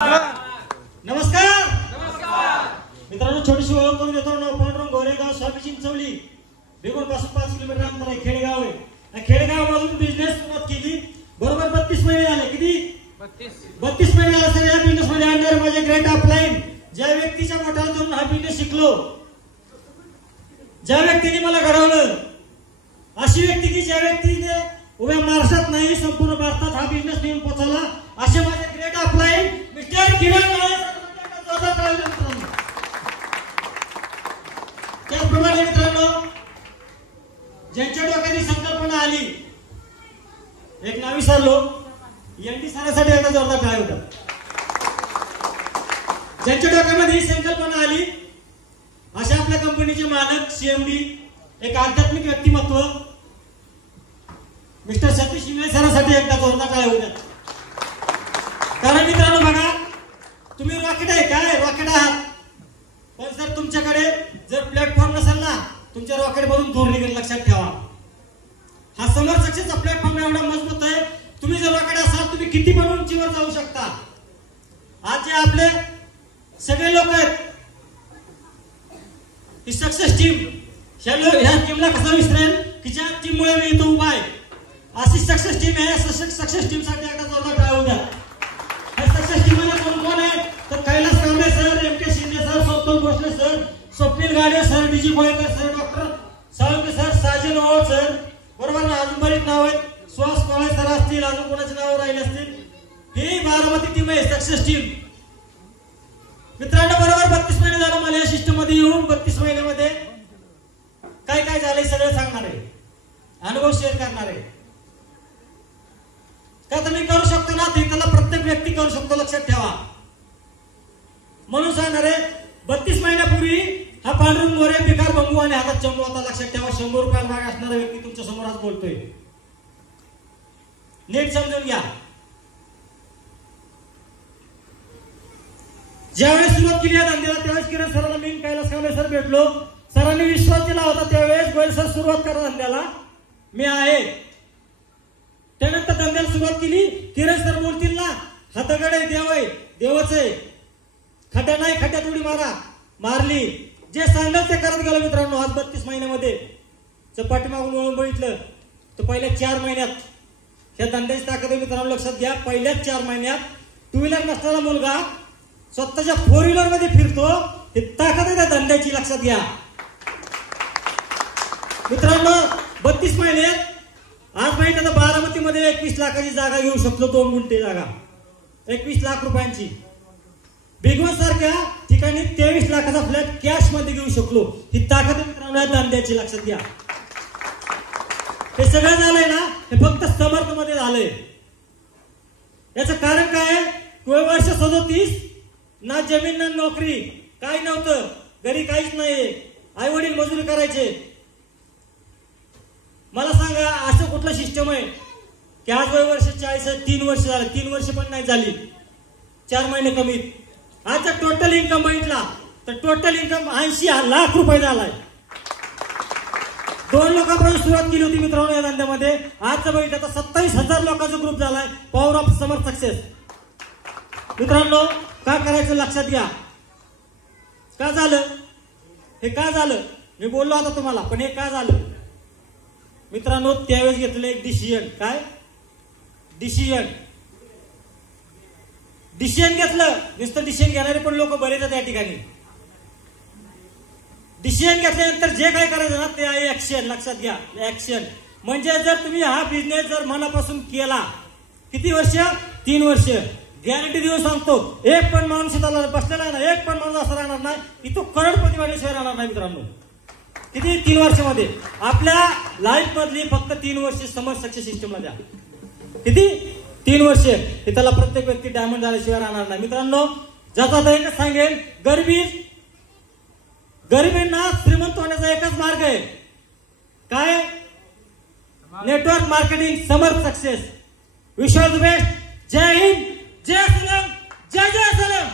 नमस्कार मित्रांनो, छोटीशी ओळख करून देतो. पांडुरंग गोरेगाव स्वामी चिंचवली बेगोड पासून 5 किलोमीटर अंतर आहे. खेडेगाव आहे. या खेडेगावामधून बिझनेस सुरुवात केली. बरोबर 32 महिने झाले. किती? 32 महिने झाले. या बिझनेस मध्ये आणणारे माझे ग्रेट अपलाईन, ज्या व्यक्तीच्या मोठ्याला जाऊन हा बिझनेस शिकलो, ज्या व्यक्तीने मला घडवलं, अशी व्यक्ती की ज्या व्यक्तीने उभ्या महाराष्ट्रात नाही संपूर्ण भारतात हा बिझनेस नेऊन पोहोचवला, असे माझे ग्रेट अपलाईन मिस्टर किरण. त्याचप्रमाणे मित्रांनो, ज्यांच्या डोक्यात ही संकल्पना आली, एक नाव विसरलो, एनडी सरांसाठी एकदा जोरदार टाळ्या होता. ज्यांच्या डोक्यामध्ये ही संकल्पना आली, अशा आपल्या कंपनीचे मालक, सीएमडी, एक आध्यात्मिक व्यक्तिमत्व मिस्टर सतीश शिंदे सरांसाठी एकदा जोरदार टाळ्या होत्या. कारण मित्रांनो बघा, तुम्ही रॉकेट आहे, काय रॉकेट आहात, पण जर तुमच्याकडे जर प्लॅटफॉर्म नसेल ना, तुमच्या रॉकेट मधून दूर निघेल. लक्षात ठेवा, हा समर सक्सेसचा प्लॅटफॉर्म एवढा मजबूत आहे. तुम्ही जर रॉकेट असाल, तुम्ही किती पण उंचीवर जाऊ शकता. आज जे आपले सगळे लोक आहेत, ही सक्सेस टीम, ह्या टीमला कसं विसरेल की ज्या टीममुळे मी इथं उभा आहे. अशी सक्सेस टीम आहे. सक्सेस टीम साठी एकदा जोरदार टाळ्या होत्या. सक्सेस टीम मध्ये कोण आहे तर Kailas Kamble sir, M K Shinde sir, Sautan Bhosale sir, Swapnil Gade sir, DG Golekar sir, doctor Salunke sir, Sajan Ol sir, बरोबर ना, अजून बरीच नाव आहेत, सुहास कोळे सर असतील, अजून कोणाचे नाव राहिले असतील. ही बारामती टीम आहे, सक्सेस टीम. मित्रांनो बरोबर 32 महिने झालं मला या सिस्टम मध्ये येऊन. 32 महिन्यामध्ये काय काय झालंय सगळं सांगणार आहे, अनुभव शेअर करणार आहे. का तुम्ही करू शकतो ना, ते त्याला प्रत्येक व्यक्ती करू शकतो. लक्षात ठेवा, म्हणून सांगणार आहे. 32 महिन्यापूर्वी हा पांडुरंग गोरे बिकार बंबू आणि हातात चंबू होता. लक्षात ठेवा, 100 रुपयाला माग असणारा व्यक्ती तुमच्या समोर आज बोलतोय. नीट समजून घ्या. ज्यावेळेस सुरुवात केली या धंद्याला, त्यावेळेस किरण सरांना मी कैलास कांबळे सर भेटलो. सरांनी विश्वास दिला होता. त्यावेळेस गोयल सर सुरुवात करा धंद्याला, मी आहे. त्यानंतर धंद्याला सुरुवात केली. किरण सर बोलतील ना, हा दगड आहे, देव आहे, देवच आहे, खड्डा नाही, खड्ड्यात उडी मारा, मारली. जे सांगाल ते करत गेलो मित्रांनो. आज 32 महिन्यामध्ये चपाटी मागून वळून बघितलं तर पहिल्या 4 महिन्यात ह्या धंद्याची ताकद आहे मित्रांनो. लक्षात घ्या, पहिल्याच 4 महिन्यात टू व्हीलर नसणारा मुलगा स्वतःच्या 4 व्हीलर मध्ये फिरतो. हे ताकद आहे त्या धंद्याची. लक्षात घ्या मित्रांनो. 32 महिने आज माहिती आता बारामतीमध्ये 21 लाखाची जागा घेऊ शकलो. 2 गुंठे जागा, 21 लाख रुपयांची. बिगवन सारख्या ठिकाणी 23 लाखाचा फ्लॅट कॅश मध्ये घेऊ शकलो. ही ताकद मित्रांनो या धंद्याची. लक्षात घ्या, हे सगळं झालंय ना, हे फक्त समर्थ मध्ये झालंय. याचं कारण काय आहे? वर्ष 37, ना जमीन ना नोकरी, काही नव्हतं, घरी काहीच नाही, आई वडील मजुरी करायचे. मला सांगा, असं कुठलं सिस्टम आहे की आज वर्ष 40, 3 वर्ष झाले, 3 वर्ष पण नाही झाली, 4 महिने कमीत. आजचा टोटल इन्कम बघितला तर टोटल इन्कम 80 लाख रुपये झालाय. 2 लोकांपासून सुरुवात केली होती मित्रांनो या धंद्यामध्ये. आजचं बघितलं तर 27,000 लोकांचा ग्रुप झालाय. Power of summer success. मित्रांनो का करायचं लक्षात घ्या. का झालं हे? का झालं मी बोललो आता तुम्हाला, पण हे का झालं मित्रांनो? त्यावेळेस घेतलं एक डिसिजन. काय डिसिजन घेतलं? नुसतं डिसिजन घेणारे पण लोक बरेच आहेत या ठिकाणी. डिसिजन घेतल्यानंतर जे काय करायचं ना, ते आहे ऍक्शन. लक्षात घ्या, ऍक्शन म्हणजे जर तुम्ही हा बिझनेस जर मनापासून केला, किती वर्ष? 3 वर्ष. गॅरंटी देऊन सांगतो, एक पण माणूस इथं बसलेला आहे ना, एक पण माणूस असं राहणार नाही की तो करोडपती वाढल्याशिवाय राहणार नाही मित्रांनो. किती? 3 वर्षामध्ये. आपल्या लाईफ मधली फक्त 3 वर्ष समर सक्सेस सिस्टमला द्या. किती? 3 वर्ष. हे त्याला प्रत्येक व्यक्ती डायमंड झाल्याशिवाय राहणार नाही मित्रांनो. ज्याचा एकच सांगेल, गरिबींना श्रीमंत होण्याचा एकच मार्ग आहे. काय? नेटवर्क मार्केटिंग, समर success. Wish all the best. जय हिंद, जय सलाम, जय जय सलाम.